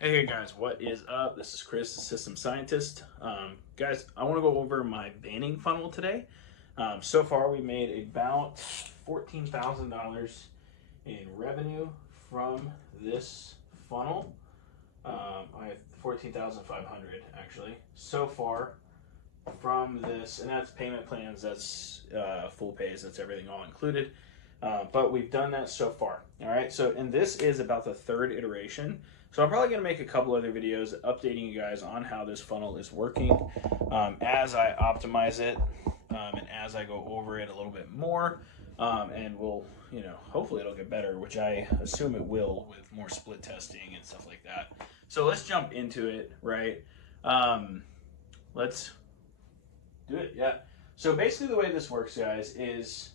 Hey guys, what is up? This is Chris, the system scientist. Guys, I want to go over my banning funnel today. So far, we made about $14,000 in revenue from this funnel. I have 14,500 actually so far from this, and that's payment plans. That's full pays. That's everything all included. But we've done that so far. All right. So, and this is about the third iteration. So I'm probably going to make a couple other videos updating you guys on how this funnel is working as I optimize it and as I go over it a little bit more. And we'll, hopefully it'll get better, which I assume it will with more split testing and stuff like that. So let's jump into it, right? Let's do it. Yeah. So basically the way this works, guys, is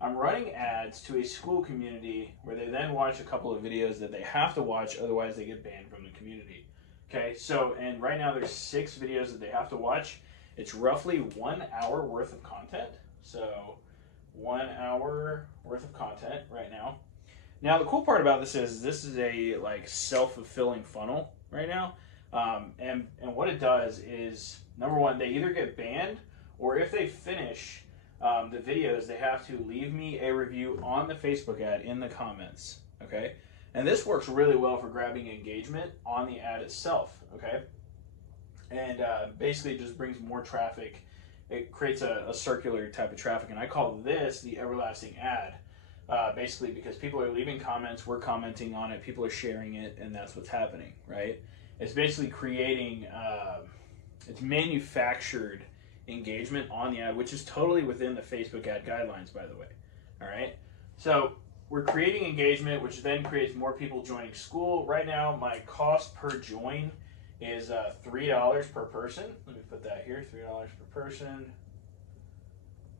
I'm running ads to a school community where they then watch a couple of videos that they have to watch, otherwise they get banned from the community. Okay, so, and right now there's 6 videos that they have to watch. It's roughly 1 hour worth of content. So 1 hour worth of content right now. Now the cool part about this is a like self-fulfilling funnel right now. And what it does is, number one, they either get banned, or if they finish the videos, they have to leave me a review on the Facebook ad in the comments. Okay, and this works really well for grabbing engagement on the ad itself. Okay, and basically just brings more traffic. It creates a circular type of traffic, and I call this the everlasting ad. Basically, because people are leaving comments, we're commenting on it, people are sharing it, and that's what's happening, right? It's basically creating, it's manufactured engagement on the ad, which is totally within the Facebook ad guidelines, by the way. All right. So we're creating engagement, which then creates more people joining school. Right now, my cost per join is $3 per person. Let me put that here, $3 per person.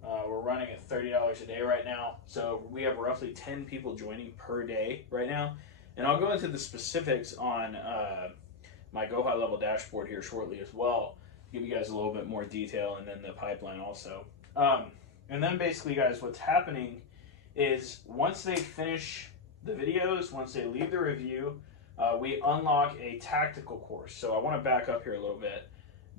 We're running at $30 a day right now. So we have roughly 10 people joining per day right now. And I'll go into the specifics on my Go High Level dashboard here shortly as well. Give you guys a little bit more detail, and then the pipeline also. And then basically, guys, what's happening is once they finish the videos, once they leave the review, we unlock a tactical course. So I want to back up here a little bit.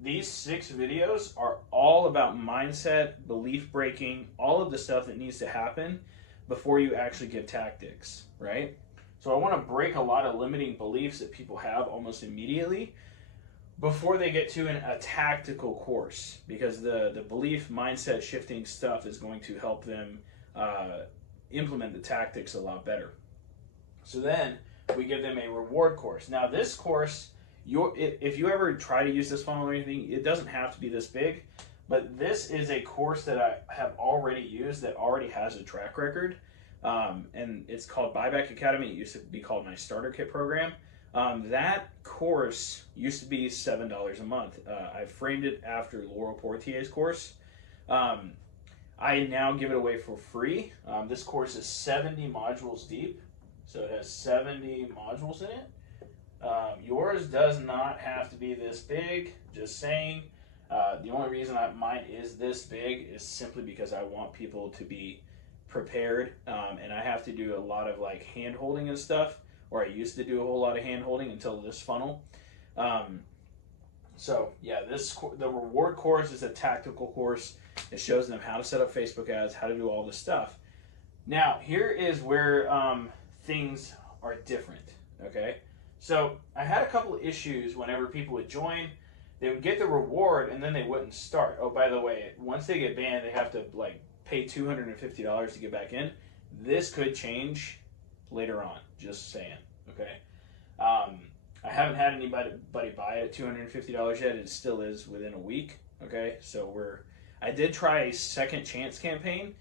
These 6 videos are all about mindset, belief breaking, all of the stuff that needs to happen before you actually give tactics, right? So I want to break a lot of limiting beliefs that people have almost immediately before they get to a tactical course, because the belief mindset shifting stuff is going to help them implement the tactics a lot better. So then we give them a reward course. Now this course, if you ever try to use this funnel or anything, it doesn't have to be this big, but this is a course that I have already used that already has a track record, and it's called Buyback Academy. It used to be called my starter kit program. That course used to be $7 a month. I framed it after Laurel Portier's course. I now give it away for free. This course is 70 modules deep, so it has 70 modules in it. Yours does not have to be this big, just saying. The only reason mine is this big is simply because I want people to be prepared, and I have to do a lot of like hand holding and stuff, or I used to do a whole lot of hand holding until this funnel. So yeah, the reward course is a tactical course. It shows them how to set up Facebook ads, how to do all this stuff. Now here is where things are different. Okay, so I had a couple of issues whenever people would join. They would get the reward and then they wouldn't start. Oh, by the way, once they get banned, they have to like pay $250 to get back in. This could change later on, just saying. Okay, I haven't had anybody buy it $250 yet. It still is within a week. Okay, so I did try a second chance campaign,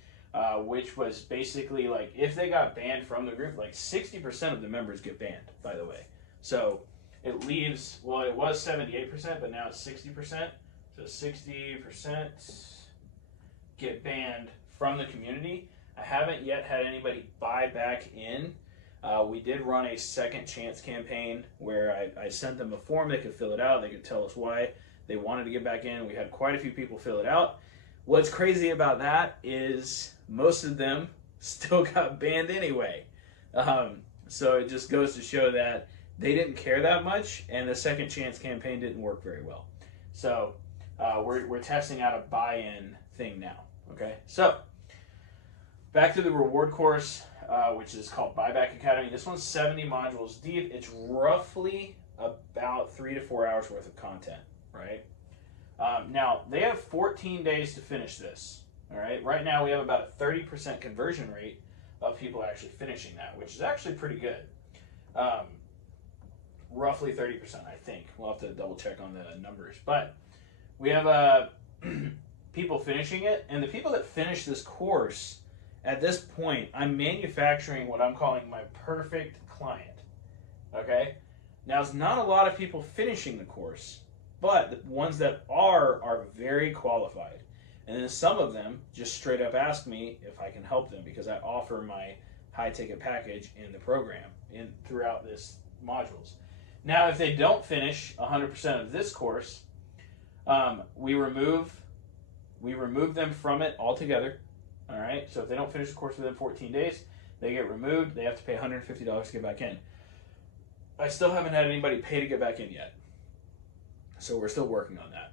which was basically like if they got banned from the group, like 60% of the members get banned, by the way. So it leaves, well, it was 78%, but now it's 60%. So 60% get banned from the community. I haven't yet had anybody buy back in. We did run a second chance campaign where I sent them a form. They could fill it out. They could tell us why they wanted to get back in. We had quite a few people fill it out. What's crazy about that is most of them still got banned anyway. So it just goes to show that they didn't care that much, and the second chance campaign didn't work very well. So we're testing out a buy-in thing now. Okay, so back to the reward course, which is called Buyback Academy. This one's 70 modules deep. It's roughly about 3 to 4 hours worth of content, right? Now, they have 14 days to finish this, all right? Right now, we have about a 30% conversion rate of people actually finishing that, which is actually pretty good. Roughly 30%, I think. We'll have to double check on the numbers. But we have people finishing it, and the people that finish this course, at this point, I'm manufacturing what I'm calling my perfect client, okay? Now, it's not a lot of people finishing the course, but the ones that are very qualified. And then some of them just straight up ask me if I can help them because I offer my high ticket package in the program throughout this modules. Now, if they don't finish 100% of this course, we remove them from it altogether. All right. So if they don't finish the course within 14 days, they get removed. They have to pay $150 to get back in. I still haven't had anybody pay to get back in yet. So we're still working on that.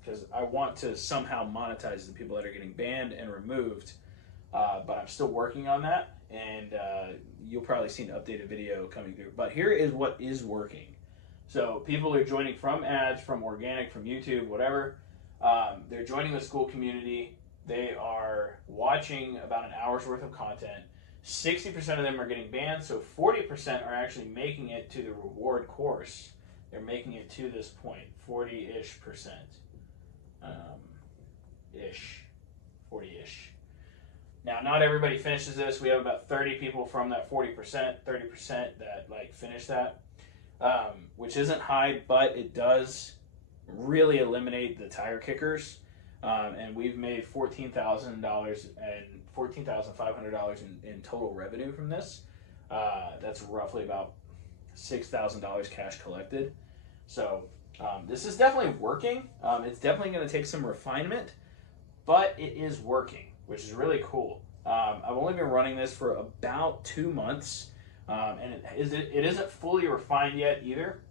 Because I want to somehow monetize the people that are getting banned and removed. But I'm still working on that. And you'll probably see an updated video coming through. But here is what is working. So people are joining from ads, from organic, from YouTube, whatever. They're joining the school community. They are watching about an hour's worth of content. 60% of them are getting banned, so 40% are actually making it to the reward course. They're making it to this point, 40-ish percent. 40-ish. Now, not everybody finishes this. We have about 30 people from that 40%, 30% that finish that, which isn't high, but it does really eliminate the tire kickers. And we've made $14,000 and $14,500 in total revenue from this. That's roughly about $6,000 cash collected. So this is definitely working. It's definitely going to take some refinement, but it is working, which is really cool. I've only been running this for about 2 months, and it isn't fully refined yet either.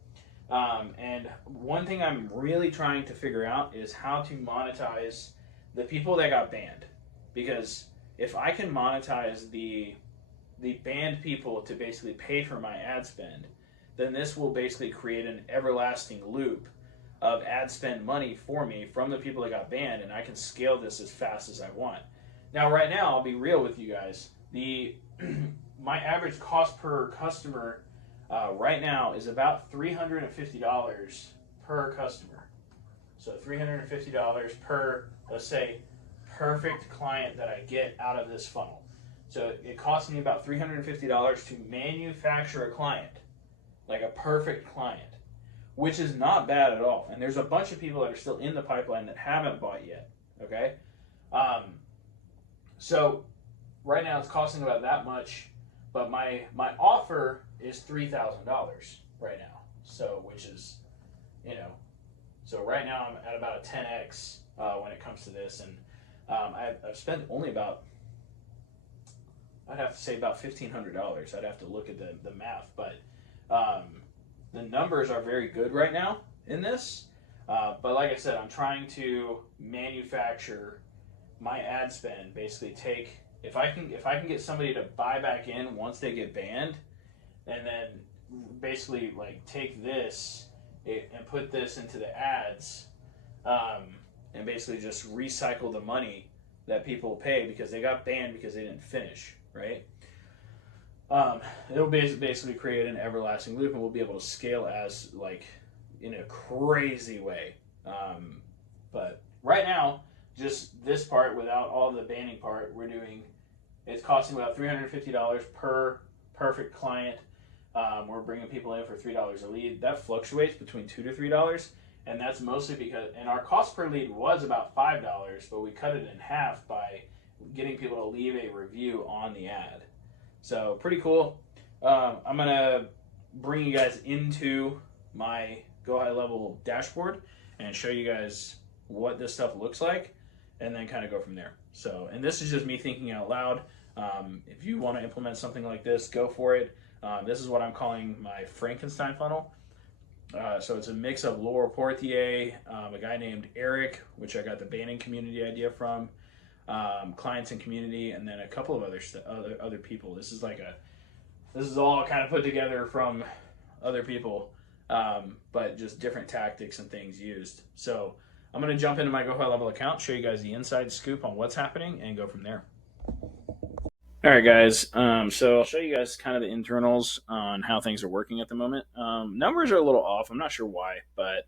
And one thing I'm really trying to figure out is how to monetize the people that got banned. Because if I can monetize the banned people to basically pay for my ad spend, then this will basically create an everlasting loop of ad spend money for me from the people that got banned, and I can scale this as fast as I want. Now, right now, I'll be real with you guys. My average cost per customer right now is about $350 per customer. So $350 per, let's say, perfect client that I get out of this funnel. So it costs me about $350 to manufacture a client, like a perfect client, which is not bad at all. And there's a bunch of people that are still in the pipeline that haven't bought yet, okay? So right now it's costing about that much, but my offer is $3,000 right now. So, which is, so right now I'm at about a 10x when it comes to this, and I've spent only about, I'd have to say about $1,500. I'd have to look at the math, but the numbers are very good right now in this. But like I said, I'm trying to manufacture my ad spend. Basically, take if I can get somebody to buy back in once they get banned, and then basically take this and put this into the ads, and basically just recycle the money that people pay because they got banned because they didn't finish, right? It'll basically create an everlasting loop, and we'll be able to scale as in a crazy way. But right now, just this part without all the banning part, it's costing about $350 per perfect client. We're bringing people in for $3 a lead. That fluctuates between $2 to $3, and that's mostly because, and our cost per lead was about $5, but we cut it in half by getting people to leave a review on the ad. So pretty cool. I'm gonna bring you guys into my Go High Level dashboard and show you guys what this stuff looks like, and then kind of go from there. So, and this is just me thinking out loud. If you want to implement something like this, go for it. This is what I'm calling my Frankenstein funnel. So it's a mix of Laurel Portier, a guy named Eric, which I got the banding community idea from, clients and community, and then a couple of other people. This is all kind of put together from other people, but just different tactics and things used. So I'm going to jump into my Go High Level account, show you guys the inside scoop on what's happening, and go from there. All right, guys. So I'll show you guys kind of the internals on how things are working at the moment. Numbers are a little off. I'm not sure why, but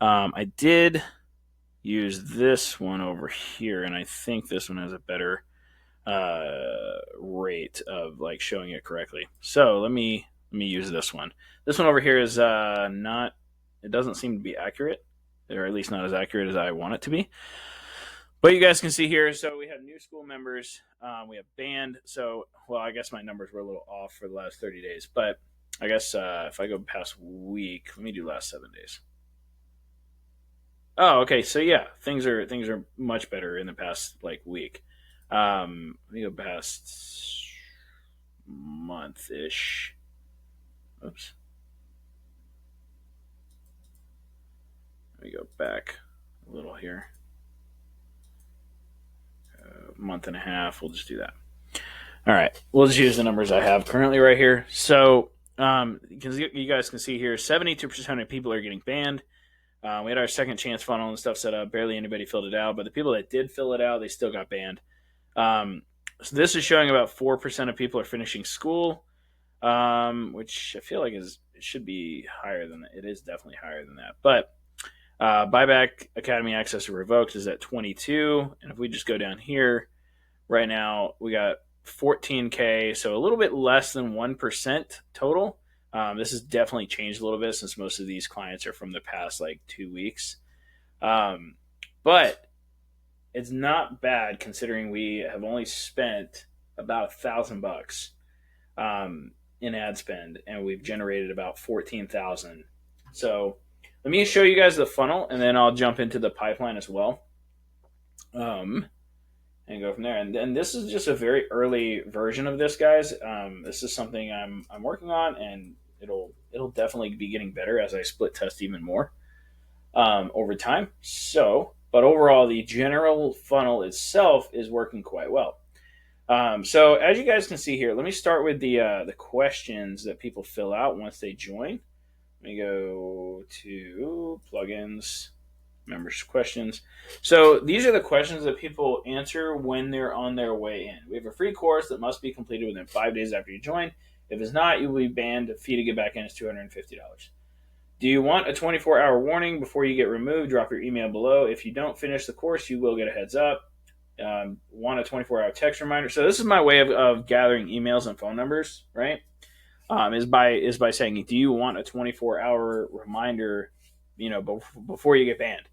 I did use this one over here, and I think this one has a better rate of like showing it correctly. So let me use this one. This one over here is not. It doesn't seem to be accurate, or at least not as accurate as I want it to be. But you guys can see here, so we have new school members, we have band. So, well, I guess my numbers were a little off for the last 30 days. But I guess if I go past week, let me do last 7 days. Oh, okay. So yeah, things are much better in the past like week. Let me go past month-ish. Oops. Let me go back a little here. Month and a half. We'll just do that. All right. We'll just use the numbers I have currently right here. So you guys can see here, 72% of people are getting banned. We had our second chance funnel and stuff set up. Barely anybody filled it out, but the people that did fill it out, they still got banned. So this is showing about 4% of people are finishing school, which I feel like it should be higher than that. It is definitely higher than that. But buyback Academy access revoked is at 22. And if we just go down here, right now we got 14K, so a little bit less than 1% total. This has definitely changed a little bit since most of these clients are from the past like 2 weeks. But it's not bad considering we have only spent about $1,000 in ad spend, and we've generated about 14,000. So let me show you guys the funnel, and then I'll jump into the pipeline as well, and go from there. And this is just a very early version of this, guys. This is something I'm working on, and it'll definitely be getting better as I split test even more over time. So, but overall, the general funnel itself is working quite well. So as you guys can see here, let me start with the questions that people fill out once they join. Let me go to plugins, members questions. So these are the questions that people answer when they're on their way in. We have a free course that must be completed within 5 days after you join. If it's not, you will be banned. The fee to get back in is $250. Do you want a 24-hour warning before you get removed? Drop your email below. If you don't finish the course, you will get a heads up. Want a 24-hour text reminder? So this is my way of gathering emails and phone numbers, right? Is by saying, do you want a 24-hour reminder, before you get banned,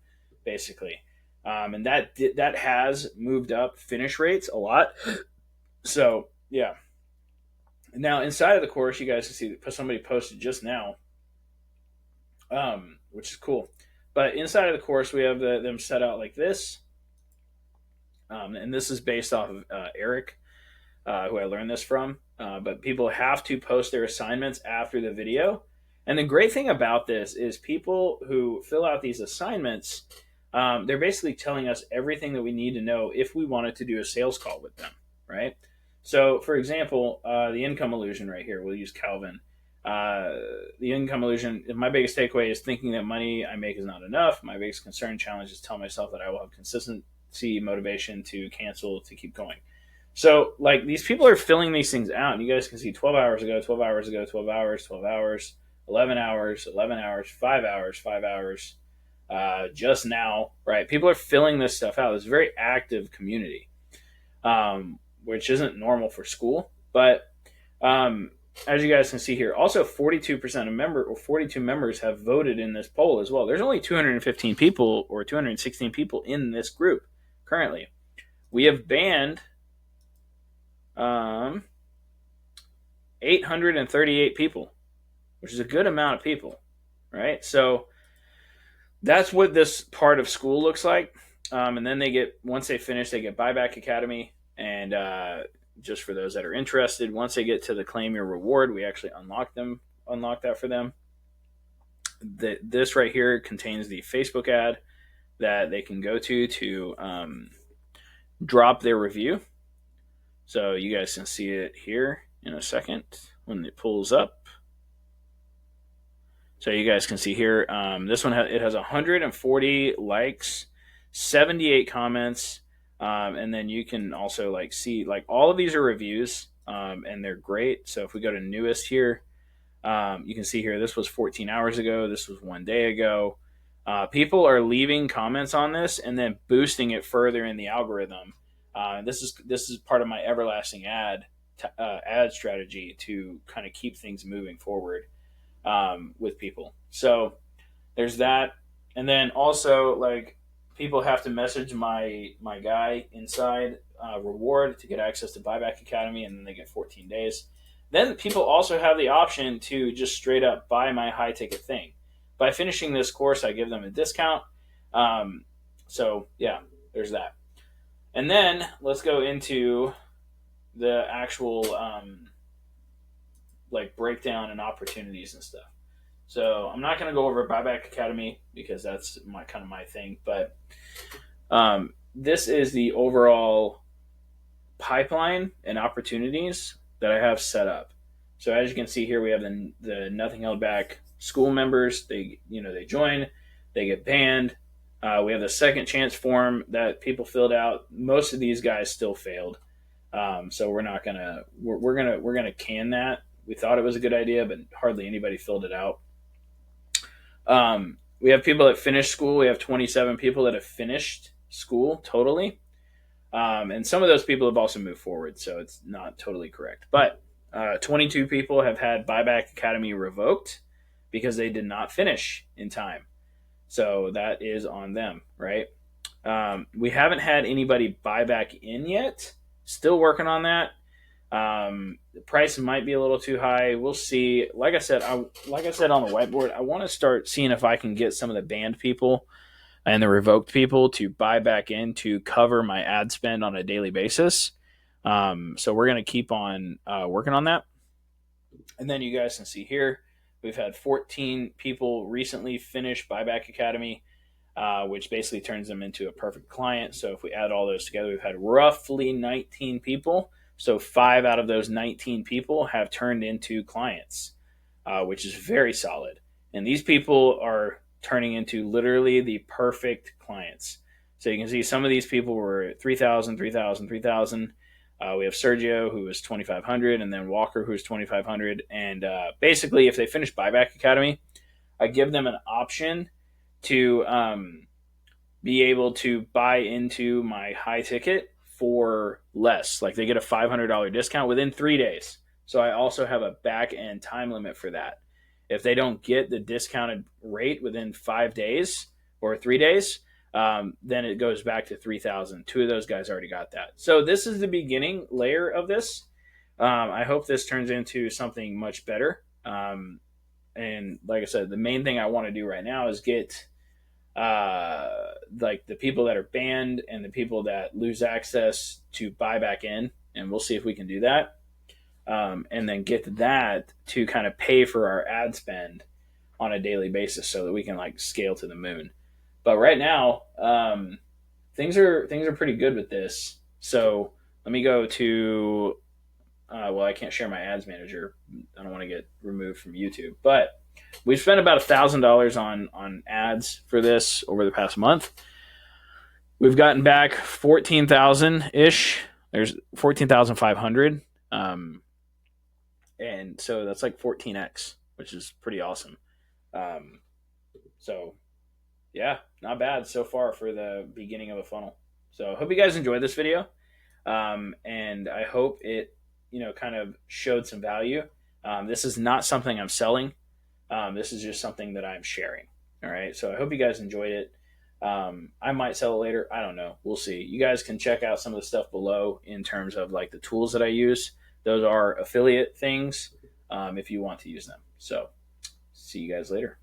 basically. And that has moved up finish rates a lot. So, yeah. Now, inside of the course, you guys can see somebody posted just now, which is cool. But inside of the course, we have them set out like this. And this is based off of Eric, who I learned this from. But people have to post their assignments after the video. And the great thing about this is people who fill out these assignments, they're basically telling us everything that we need to know if we wanted to do a sales call with them, right? So, for example, the income illusion right here, we'll use Calvin. The income illusion, my biggest takeaway is thinking that money I make is not enough. My biggest concern challenge is tell myself that I will have consistency, motivation to cancel, to keep going. So, like, these people are filling these things out, and you guys can see 12 hours ago, 12 hours ago, 12 hours, 12 hours, 11 hours, 11 hours, 5 hours, 5 hours, just now, right? People are filling this stuff out. It's a very active community, which isn't normal for school. But as you guys can see here, also 42% of members have voted in this poll as well. There's only 215 people or 216 people in this group currently. We have banned 838 people, which is a good amount of people, right? So that's what this part of school looks like. And then once they finish, they get Buyback Academy, and just for those that are interested. Once they get to the claim your reward, we actually unlock that for them. This right here contains the Facebook ad that they can go to drop their review. So you guys can see it here in a second when it pulls up. So you guys can see here, this one it has 140 likes, 78 comments, and then you can also like see like all of these are reviews, and they're great. So if we go to newest here, you can see here this was 14 hours ago, this was 1 day ago. People are leaving comments on this and then boosting it further in the algorithm. This is part of my everlasting ad strategy to kind of keep things moving forward with people. So there's that, and then also like people have to message my guy inside reward to get access to Buyback Academy, and then they get 14 days. Then people also have the option to just straight up buy my high ticket thing. By finishing this course, I give them a discount. So yeah, there's that. And then let's go into the actual like breakdown and opportunities and stuff. So I'm not going to go over Buyback Academy because that's my thing, but this is the overall pipeline and opportunities that I have set up. So as you can see here, we have the Nothing Held Back school members. They join, they get banned. We have the second chance form that people filled out. Most of these guys still failed, so we're gonna can that. We thought it was a good idea, but hardly anybody filled it out. We have people that finished school. We have 27 people that have finished school totally, and some of those people have also moved forward, so it's not totally correct. But 22 people have had Buyback Academy revoked because they did not finish in time. So that is on them, right? We haven't had anybody buy back in yet. Still working on that. The price might be a little too high. We'll see. Like I said on the whiteboard, I want to start seeing if I can get some of the banned people and the revoked people to buy back in to cover my ad spend on a daily basis. So we're going to keep on working on that. And then you guys can see here, we've had 14 people recently finish Buyback Academy, which basically turns them into a perfect client. So if we add all those together, we've had roughly 19 people. So 5 out of those 19 people have turned into clients, which is very solid. And these people are turning into literally the perfect clients. So you can see some of these people were 3,000, 3,000, 3,000. We have Sergio, who is 2,500, and then Walker, who is 2,500. And basically, if they finish Buyback Academy, I give them an option to be able to buy into my high ticket for less. Like they get a $500 discount within 3 days. So I also have a back end time limit for that. If they don't get the discounted rate within 5 days or 3 days, then it goes back to 3,000. 2 of those guys already got that. So this is the beginning layer of this. I hope this turns into something much better. And like I said, the main thing I want to do right now is get like the people that are banned and the people that lose access to buy back in, and we'll see if we can do that. And then get that to kind of pay for our ad spend on a daily basis so that we can like scale to the moon. But right now, things are pretty good with this. So let me go to well, I can't share my ads manager. I don't want to get removed from YouTube. But we've spent about $1,000 on ads for this over the past month. We've gotten back 14,000 ish. There's 14,500, and so that's like 14x, which is pretty awesome. So yeah, not bad so far for the beginning of a funnel. So I hope you guys enjoyed this video, and I hope it kind of showed some value. This is not something I'm selling. This is just something that I'm sharing. All right. So I hope you guys enjoyed it. I might sell it later. I don't know. We'll see. You guys can check out some of the stuff below in terms of like the tools that I use. Those are affiliate things if you want to use them. So see you guys later.